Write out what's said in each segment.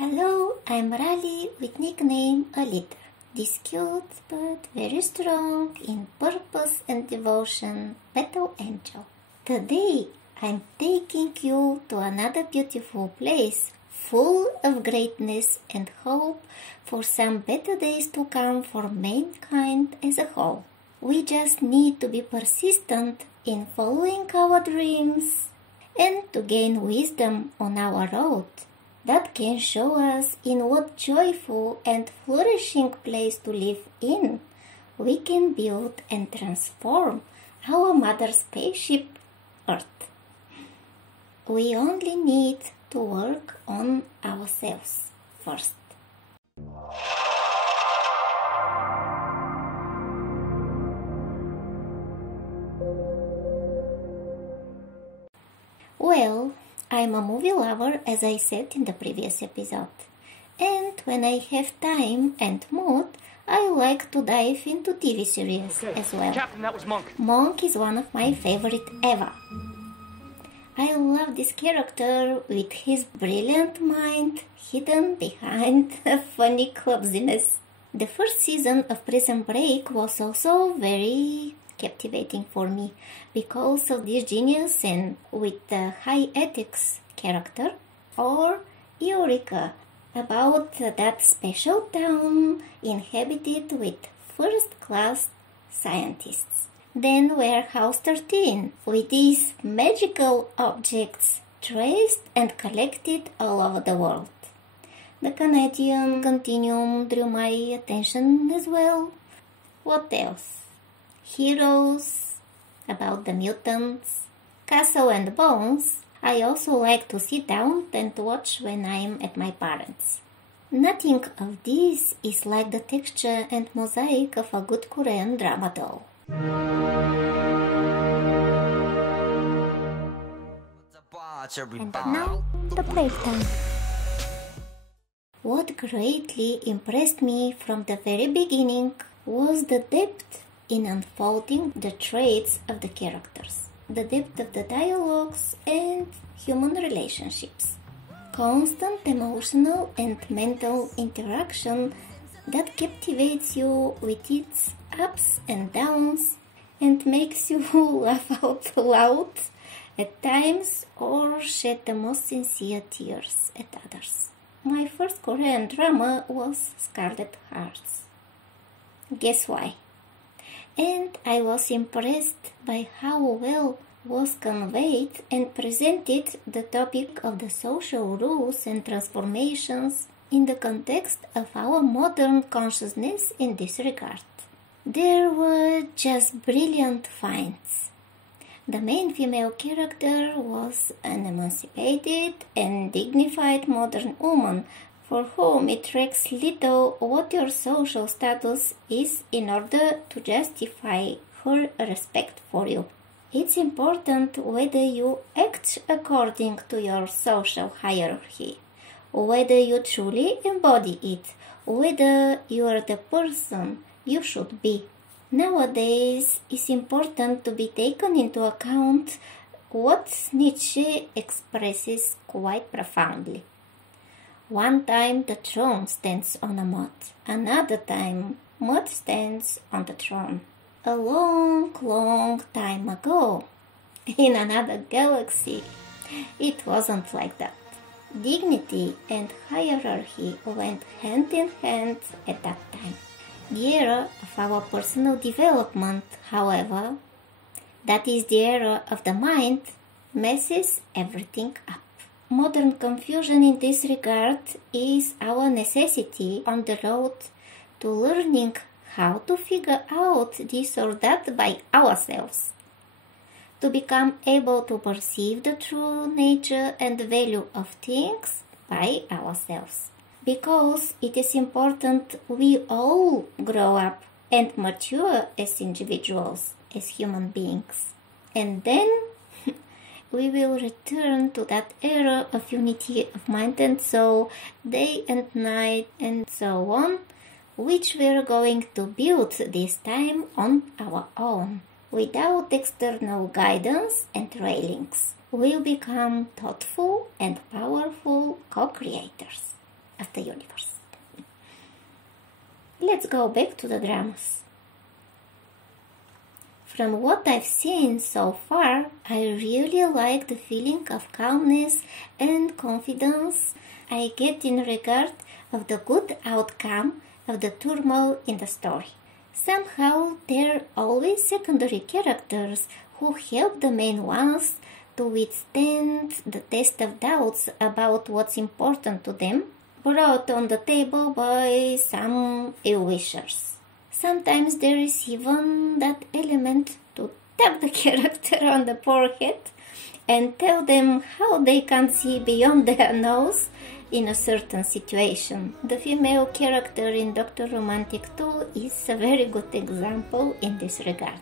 Hello, I'm Rally with nickname Alita, this cute but very strong in purpose and devotion battle angel. Today I'm taking you to another beautiful place full of greatness and hope for some better days to come for mankind as a whole. We just need to be persistent in following our dreams and to gain wisdom on our road that can show us in what joyful and flourishing place to live in we can build and transform our mother spaceship Earth. We only need to work on ourselves first. Well, I'm a movie lover, as I said in the previous episode. And when I have time and mood, I like to dive into TV series as well. Captain, that was Monk. Monk is one of my favorite ever. I love this character with his brilliant mind hidden behind a funny clumsiness. The first season of Prison Break was also very captivating for me because of this genius and with the high ethics character, or Eureka, about that special town inhabited with first-class scientists. Then Warehouse 13, with these magical objects traced and collected all over the world. The Canadian Continuum drew my attention as well. What else? Heroes, about the mutants, Castle and Bones. I also like to sit down and watch when I'm at my parents'. Nothing of this is like the texture and mosaic of a good Korean drama though. And now, the playtime. What greatly impressed me from the very beginning was the depth in unfolding the traits of the characters, the depth of the dialogues and human relationships, constant emotional and mental interaction that captivates you with its ups and downs and makes you laugh out loud at times or shed the most sincere tears at others. My first Korean drama was Scarlet Hearts. Guess why? And I was impressed by how well was conveyed and presented the topic of the social rules and transformations in the context of our modern consciousness in this regard. There were just brilliant finds. The main female character was an emancipated and dignified modern woman for whom it tracks little what your social status is in order to justify her respect for you. It's important whether you act according to your social hierarchy, whether you truly embody it, whether you are the person you should be. Nowadays, it's important to be taken into account what Nietzsche expresses quite profoundly. One time the throne stands on a mud, another time mud stands on the throne. A long, long time ago, in another galaxy, it wasn't like that. Dignity and hierarchy went hand in hand at that time. The era of our personal development, however, that is the era of the mind, messes everything up. Modern confusion in this regard is our necessity on the road to learning how to figure out this or that by ourselves, to become able to perceive the true nature and value of things by ourselves. Because it is important we all grow up and mature as individuals, as human beings. And then we will return to that era of unity of mind and soul, day and night and so on, which we are going to build this time on our own, without external guidance and railings. We'll become thoughtful and powerful co-creators. of the universe. Let's go back to the dramas. From what I've seen so far, I really like the feeling of calmness and confidence I get in regard of the good outcome of the turmoil in the story. Somehow there are always secondary characters who help the main ones to withstand the test of doubts about what's important to them, brought on the table by some ill-wishers. Sometimes there is even that element to tap the character on the forehead and tell them how they can't see beyond their nose in a certain situation. The female character in Dr. Romantic 2 is a very good example in this regard.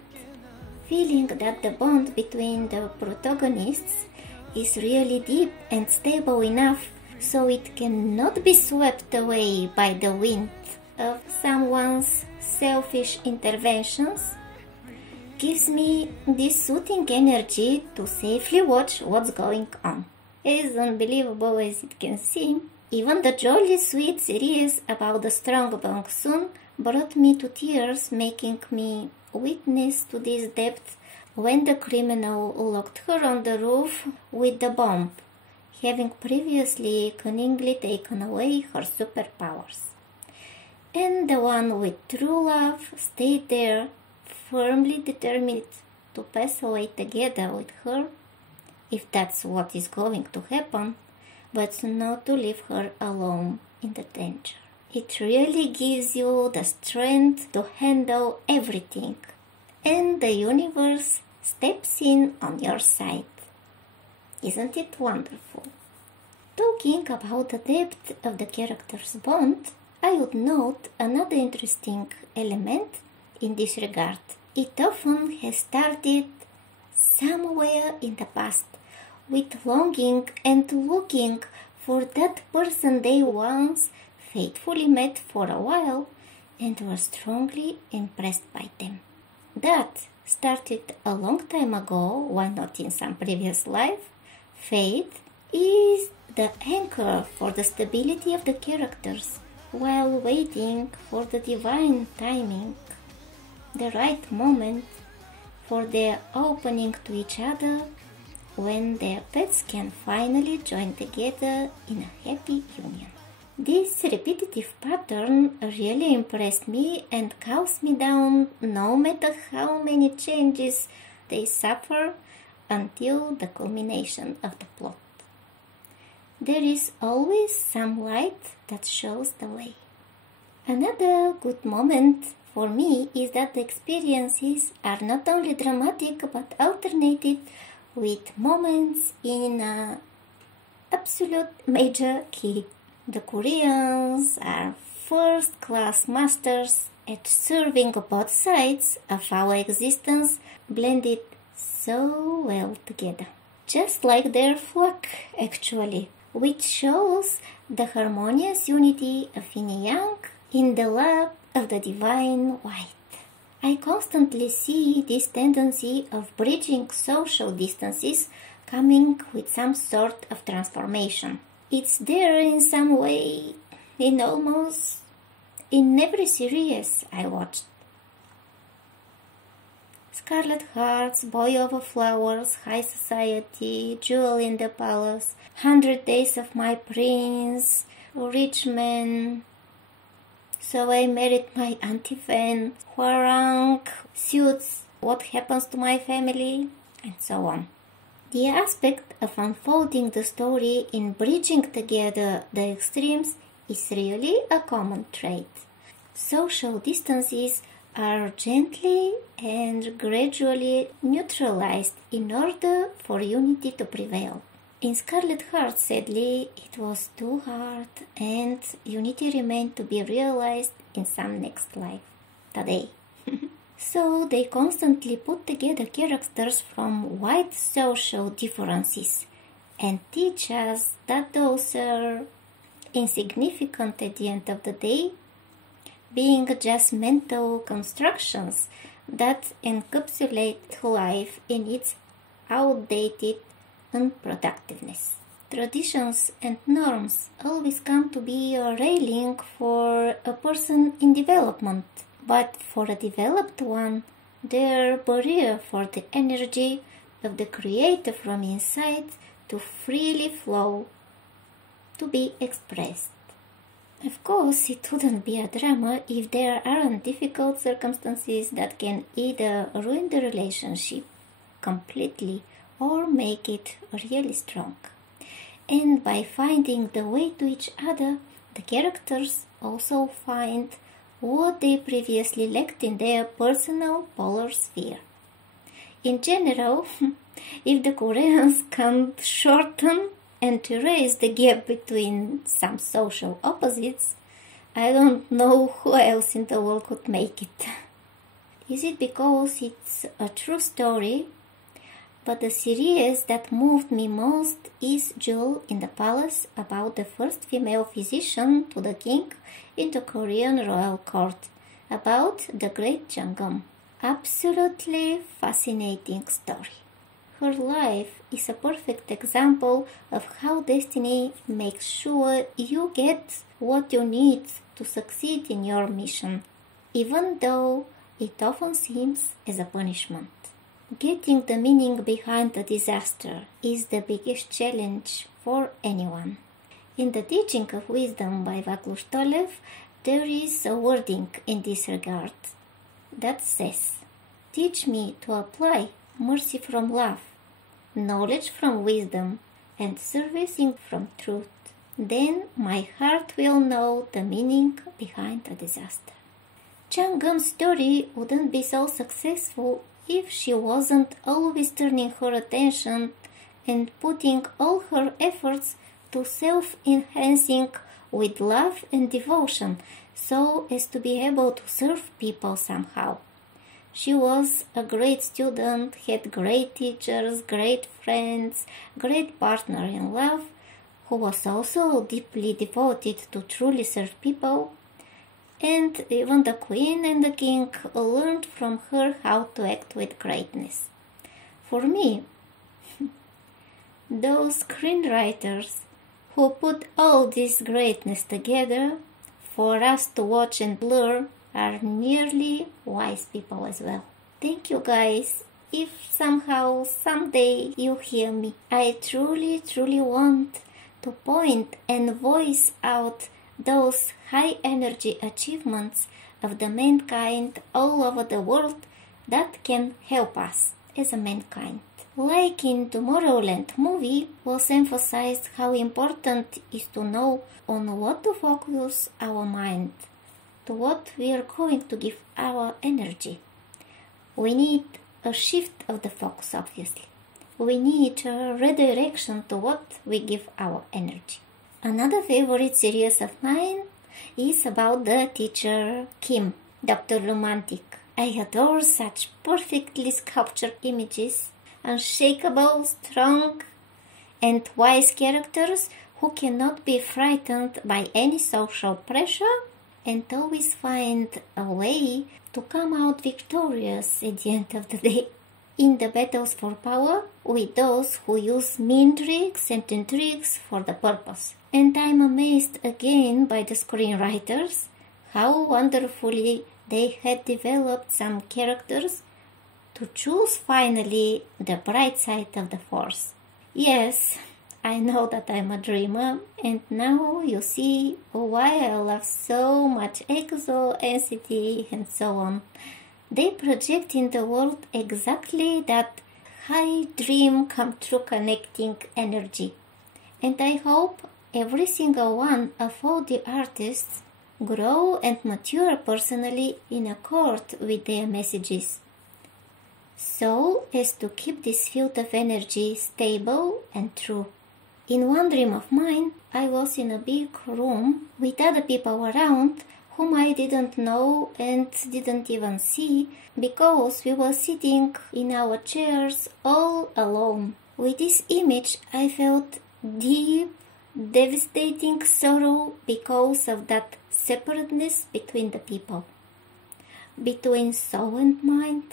Feeling that the bond between the protagonists is really deep and stable enough so it cannot be swept away by the wind of someone's selfish interventions gives me this soothing energy to safely watch what's going on. As unbelievable as it can seem, even the jolly sweet series about the strong Bong Soon brought me to tears, making me witness to this depth when the criminal locked her on the roof with the bomb, having previously cunningly taken away her superpowers. And the one with true love stayed there, firmly determined to pass away together with her, if that's what is going to happen, but not to leave her alone in the danger. It really gives you the strength to handle everything, and the universe steps in on your side. Isn't it wonderful? Talking about the depth of the character's bond, I would note another interesting element in this regard. It often has started somewhere in the past, with longing and looking for that person they once faithfully met for a while and were strongly impressed by them. That started a long time ago, why not in some previous life? Fate is the anchor for the stability of the characters while waiting for the divine timing, the right moment for their opening to each other when their paths can finally join together in a happy union. This repetitive pattern really impressed me and calms me down no matter how many changes they suffer until the culmination of the plot. There is always some light that shows the way. Another good moment for me is that the experiences are not only dramatic but alternated with moments in an absolute major key. The Koreans are first-class masters at serving both sides of our existence blended so well together. Just like their flock, actually, which shows the harmonious unity of yin and yang in the love of the divine white. I constantly see this tendency of bridging social distances coming with some sort of transformation. It's there in some way in almost in every series I watched. Scarlet Hearts, Boy Over Flowers, High Society, Jewel in the Palace, 100 Days of My Prince, Rich Man, So I Married My Auntie Fan, Hwarang, Suits, What Happens to My Family, and so on. The aspect of unfolding the story in bridging together the extremes is really a common trait. Social distances are gently and gradually neutralized in order for unity to prevail. In Scarlet Heart, sadly, it was too hard and unity remained to be realized in some next life, today. So they constantly put together characters from wide social differences and teach us that those are insignificant at the end of the day, being just mental constructions that encapsulate life in its outdated unproductiveness. Traditions and norms always come to be a railing for a person in development, but for a developed one, they're a barrier for the energy of the creator from inside to freely flow, to be expressed. Of course, it wouldn't be a drama if there aren't difficult circumstances that can either ruin the relationship completely or make it really strong. And by finding the way to each other, the characters also find what they previously lacked in their personal polar sphere. In general, if the Koreans can't shorten and erase the gap between some social opposites, I don't know who else in the world could make it. Is it because it's a true story? But the series that moved me most is Jewel in the Palace, about the first female physician to the king in the Korean royal court, about the great Jangum. Absolutely fascinating story. Her life is a perfect example of how destiny makes sure you get what you need to succeed in your mission, even though it often seems as a punishment. Getting the meaning behind a disaster is the biggest challenge for anyone. In the Teaching of Wisdom by Vaglush Tolev, there is a wording in this regard that says, "Teach me to apply mercy from love, knowledge from wisdom, and servicing from truth. Then my heart will know the meaning behind a disaster." Jangum's story wouldn't be so successful if she wasn't always turning her attention and putting all her efforts to self-enhancing with love and devotion so as to be able to serve people somehow. She was a great student, had great teachers, great friends, great partner in love, who was also deeply devoted to truly serve people, and even the queen and the king learned from her how to act with greatness. For me, those screenwriters who put all this greatness together for us to watch and learn are nearly wise people as well. Thank you guys. If somehow, someday you hear me, I truly want to point and voice out those high energy achievements of the mankind all over the world that can help us as a mankind. Like in Tomorrowland movie was emphasized how important is to know on what to focus our mind, to what we are going to give our energy. We need a shift of the focus, obviously. We need a redirection to what we give our energy. Another favorite series of mine is about the teacher Kim, Dr. Romantic. I adore such perfectly sculptured images, unshakable, strong, and wise characters who cannot be frightened by any social pressure and always find a way to come out victorious at the end of the day in the battles for power with those who use mean tricks and intrigues for the purpose. And I'm amazed again by the screenwriters, how wonderfully they had developed some characters to choose finally the bright side of the force. Yes, I know that I'm a dreamer, and now you see why I love so much EXO, NCT, and so on. They project in the world exactly that high dream come true connecting energy. And I hope every single one of all the artists grow and mature personally in accord with their messages, so as to keep this field of energy stable and true. In one dream of mine, I was in a big room with other people around whom I didn't know and didn't even see because we were sitting in our chairs all alone. With this image, I felt deep, devastating sorrow because of that separateness between the people, between soul and mind.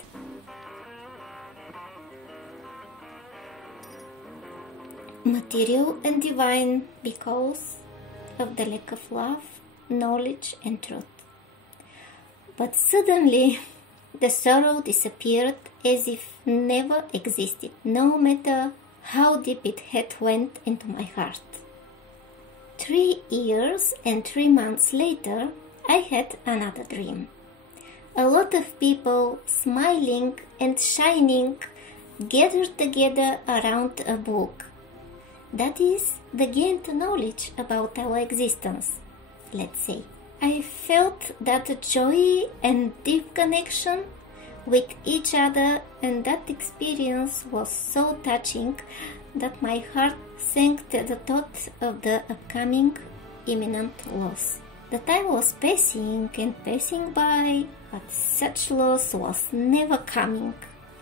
material and divine because of the lack of love, knowledge, and truth. But suddenly, the sorrow disappeared as if never existed, no matter how deep it had went into my heart. 3 years and 3 months later, I had another dream. A lot of people, smiling and shining, gathered together around a book. That is, they gained knowledge about our existence, let's say. I felt that joy and deep connection with each other, and that experience was so touching that my heart sank at the thought of the upcoming imminent loss. The time was passing and passing by, but such loss was never coming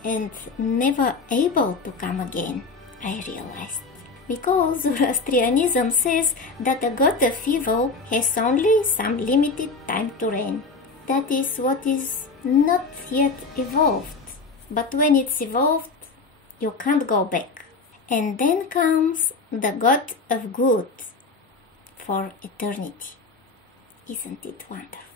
and never able to come again, I realized. Because Zoroastrianism says that the god of evil has only some limited time to reign. That is what is not yet evolved. But when it's evolved, you can't go back. And then comes the God of good for eternity. Isn't it wonderful?